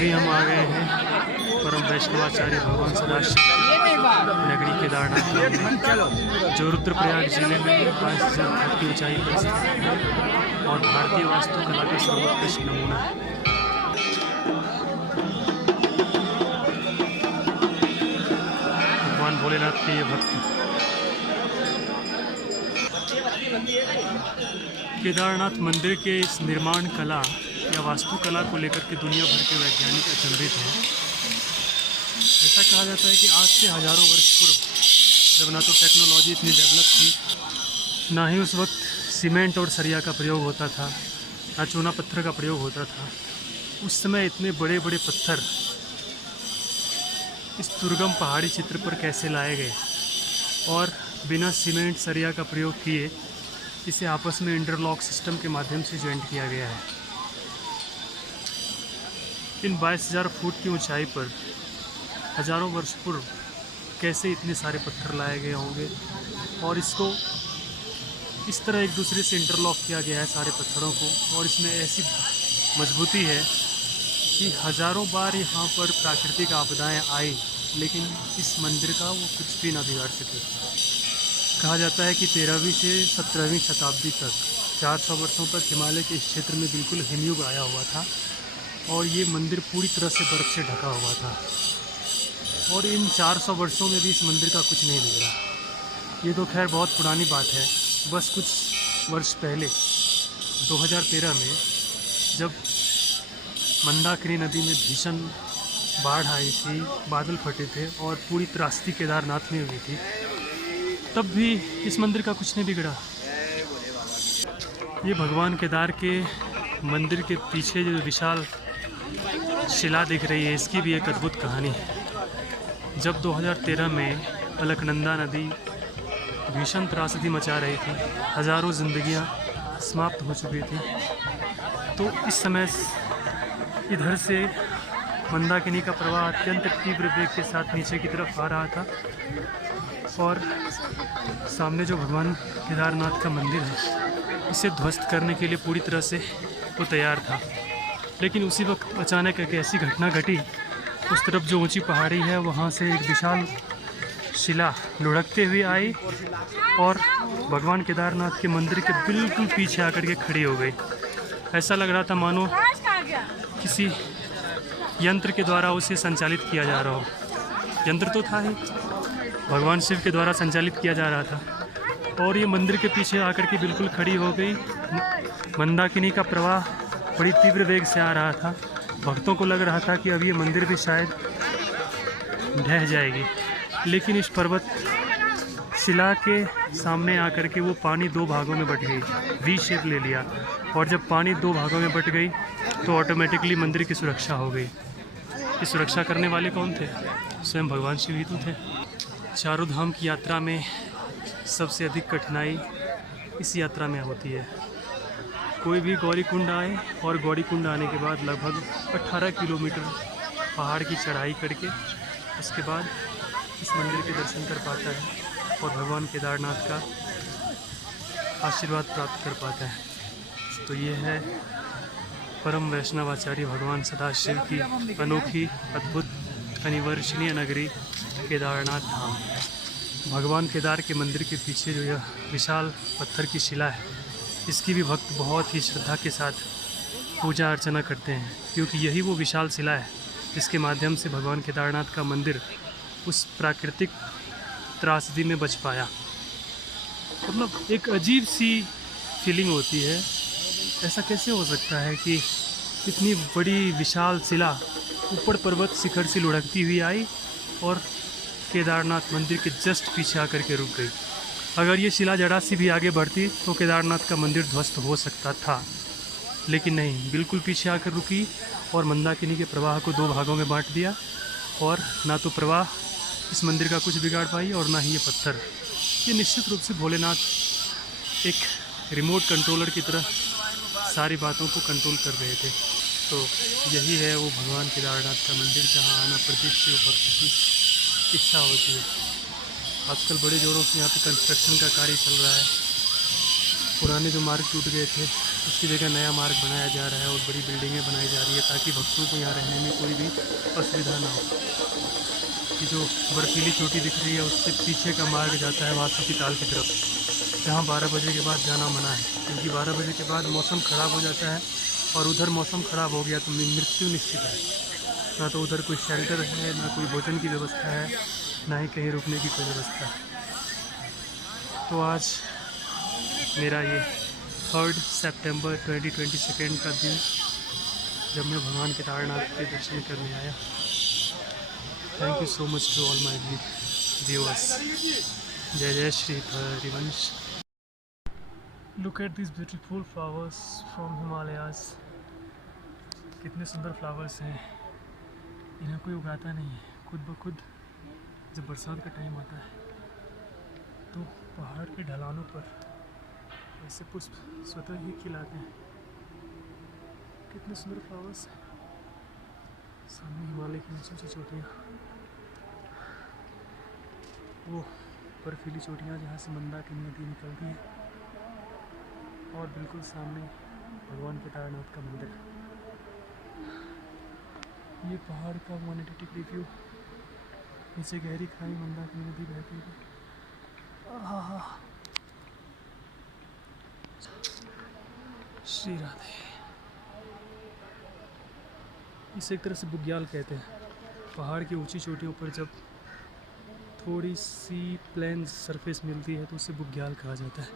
अभी हम आ गए हैं परम वैष्णवाचार्य भगवान सदाशिव नगरी केदारनाथ में, जो रुद्रप्रयाग जिले में 5,000 फीट की ऊंचाई पर स्थित है और भारतीय वास्तुकला का सर्वोत्कृष्ट नमूना है। भगवान भोलेनाथ के ये भक्त केदारनाथ मंदिर के इस निर्माण कला या वास्तुकला को लेकर के दुनिया भर के वैज्ञानिक अचंभित हैं। ऐसा कहा जाता है कि आज से हजारों वर्ष पूर्व, जब ना तो टेक्नोलॉजी इतनी डेवलप थी, ना ही उस वक्त सीमेंट और सरिया का प्रयोग होता था, ना चूना पत्थर का प्रयोग होता था, उस समय इतने बड़े बड़े पत्थर इस दुर्गम पहाड़ी चित्र पर कैसे लाए गए और बिना सीमेंट सरिया का प्रयोग किए इसे आपस में इंटरलॉक सिस्टम के माध्यम से जॉइंट किया गया है। इन 22,000 फुट की ऊंचाई पर हजारों वर्ष पूर्व कैसे इतने सारे पत्थर लाए गए होंगे और इसको इस तरह एक दूसरे से इंटरलॉक किया गया है सारे पत्थरों को, और इसमें ऐसी मजबूती है कि हजारों बार यहाँ पर प्राकृतिक आपदाएं आई लेकिन इस मंदिर का वो कुछ भी ना बिगाड़ सके। कहा जाता है कि 13वीं से 17वीं शताब्दी तक 400 वर्षों तक हिमालय के इस क्षेत्र में बिल्कुल हिमयुग आया हुआ था और ये मंदिर पूरी तरह से बर्फ़ से ढका हुआ था, और इन 400 वर्षों में भी इस मंदिर का कुछ नहीं बिगड़ा। ये तो खैर बहुत पुरानी बात है। बस कुछ वर्ष पहले 2013 में जब मंदाकिनी नदी में भीषण बाढ़ आई थी, बादल फटे थे और पूरी त्रासदी केदारनाथ में हुई थी, तब भी इस मंदिर का कुछ नहीं बिगड़ा। ये भगवान केदार के मंदिर के पीछे जो विशाल शिला दिख रही है, इसकी भी एक अद्भुत कहानी है। जब 2013 में अलकनंदा नदी भीषण त्रासदी मचा रही थी, हज़ारों जिंदगियां समाप्त हो चुकी थी, तो इस समय इधर से मंदाकिनी का प्रवाह अत्यंत तीव्र वेग के साथ नीचे की तरफ आ रहा था और सामने जो भगवान केदारनाथ का मंदिर है, इसे ध्वस्त करने के लिए पूरी तरह से वो तैयार था। लेकिन उसी वक्त अचानक एक ऐसी घटना घटी, उस तरफ जो ऊंची पहाड़ी है वहाँ से एक विशाल शिला लुढ़कते हुए आई और भगवान केदारनाथ के मंदिर के बिल्कुल पीछे आकर के खड़ी हो गई। ऐसा लग रहा था मानो किसी यंत्र के द्वारा उसे संचालित किया जा रहा हो। यंत्र तो था ही, भगवान शिव के द्वारा संचालित किया जा रहा था, और ये मंदिर के पीछे आकर के बिल्कुल खड़ी हो गई। मंदाकिनी का प्रवाह बड़ी तीव्र वेग से आ रहा था। भक्तों को लग रहा था कि अब ये मंदिर भी शायद ढह जाएगी, लेकिन इस पर्वत शिला के सामने आकर के वो पानी दो भागों में बट गई, वी शेप ले लिया, और जब पानी दो भागों में बट गई तो ऑटोमेटिकली मंदिर की सुरक्षा हो गई। ये सुरक्षा करने वाले कौन थे? स्वयं भगवान शिव ही तो थे। चारों धाम की यात्रा में सबसे अधिक कठिनाई इस यात्रा में होती है। कोई भी गौरीकुंड आए और गौरीकुंड आने के बाद लगभग 18 किलोमीटर पहाड़ की चढ़ाई करके उसके बाद इस मंदिर के दर्शन कर पाता है और भगवान केदारनाथ का आशीर्वाद प्राप्त कर पाता है। तो ये है परम वैष्णवाचार्य भगवान सदाशिव की अनोखी, अद्भुत, अनिवर्चनीय नगरी केदारनाथ धाम। भगवान केदार के मंदिर के पीछे जो यह विशाल पत्थर की शिला है, इसकी भी भक्त बहुत ही श्रद्धा के साथ पूजा अर्चना करते हैं, क्योंकि यही वो विशाल शिला है जिसके माध्यम से भगवान केदारनाथ का मंदिर उस प्राकृतिक त्रासदी में बच पाया। मतलब एक अजीब सी फीलिंग होती है। ऐसा कैसे हो सकता है कि इतनी बड़ी विशाल शिला ऊपर पर्वत शिखर से लुढ़कती हुई आई और केदारनाथ मंदिर के जस्ट पीछे आकर के रुक गई। अगर ये शिला जरा सी भी आगे बढ़ती तो केदारनाथ का मंदिर ध्वस्त हो सकता था, लेकिन नहीं, बिल्कुल पीछे आकर रुकी और मंदाकिनी के प्रवाह को दो भागों में बांट दिया, और ना तो प्रवाह इस मंदिर का कुछ बिगाड़ पाई और ना ही ये पत्थर। ये निश्चित रूप से भोलेनाथ एक रिमोट कंट्रोलर की तरह सारी बातों को कंट्रोल कर रहे थे। तो यही है वो भगवान केदारनाथ का मंदिर, जहाँ आना प्रत्येक शिव भक्त की इच्छा होती है। आजकल बड़े जोरों से यहाँ पे कंस्ट्रक्शन का कार्य चल रहा है। पुराने जो मार्ग टूट गए थे उसकी जगह नया मार्ग बनाया जा रहा है और बड़ी बिल्डिंगें बनाई जा रही है ताकि भक्तों को यहाँ रहने में कोई भी असुविधा ना हो। कि जो बर्फीली चोटी दिख रही है उससे पीछे का मार्ग जाता है वासुकी ताल की तरफ, जहाँ 12 बजे के बाद जाना मना है, क्योंकि 12 बजे के बाद मौसम ख़राब हो जाता है और उधर मौसम ख़राब हो गया तो मृत्यु निश्चित है। ना तो उधर कोई शेल्टर है, ना कोई भोजन की व्यवस्था है, ना ही कहीं रुकने की कोई व्यवस्था है। तो आज मेरा ये 3 सितंबर 2022 का दिन, जब मैं भगवान केदारनाथ के दर्शन करने आया। Thank you so much to all my viewers. जय जय Shri Harivansh. Look at this beautiful flowers from Himalayas. कितने सुंदर फ्लावर्स हैं, इन्हें कोई उगाता नहीं है, खुद ब खुद जब बरसात का टाइम आता है तो पहाड़ की ढलानों पर ऐसे पुष्प स्वतः ही खिलाते हैं। कितने सुंदर फ्लावर्स हैं। सामने हिमालय की ऊंची ऊंची चोटियाँ, वो बर्फीली चोटियाँ जहाँ से मंदाकिनी नदी निकलती है, और बिल्कुल सामने भगवान केदारनाथ का मंदिर। ये पहाड़ का 180 डिग्री व्यू, नीचे गहरी खाई, मंदाकिनी नदी बहती है। आहा, श्री राधे। इसे एक तरह से बुग्याल कहते हैं। पहाड़ की ऊंची चोटियों पर जब थोड़ी सी प्लेन सरफेस मिलती है तो उसे बुग्याल कहा जाता है।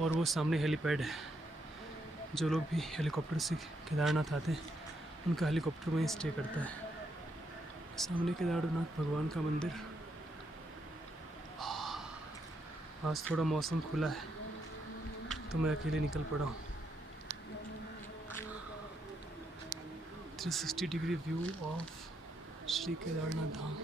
और वो सामने हेलीपैड है। जो लोग भी हेलीकॉप्टर से केदारनाथ आते हैं उनका हेलीकॉप्टर वहीं स्टे करता है। सामने केदारनाथ भगवान का मंदिर। आज थोड़ा मौसम खुला है तो मैं अकेले निकल पड़ा हूँ। 360 degree view of Shri Kedarnath Dham.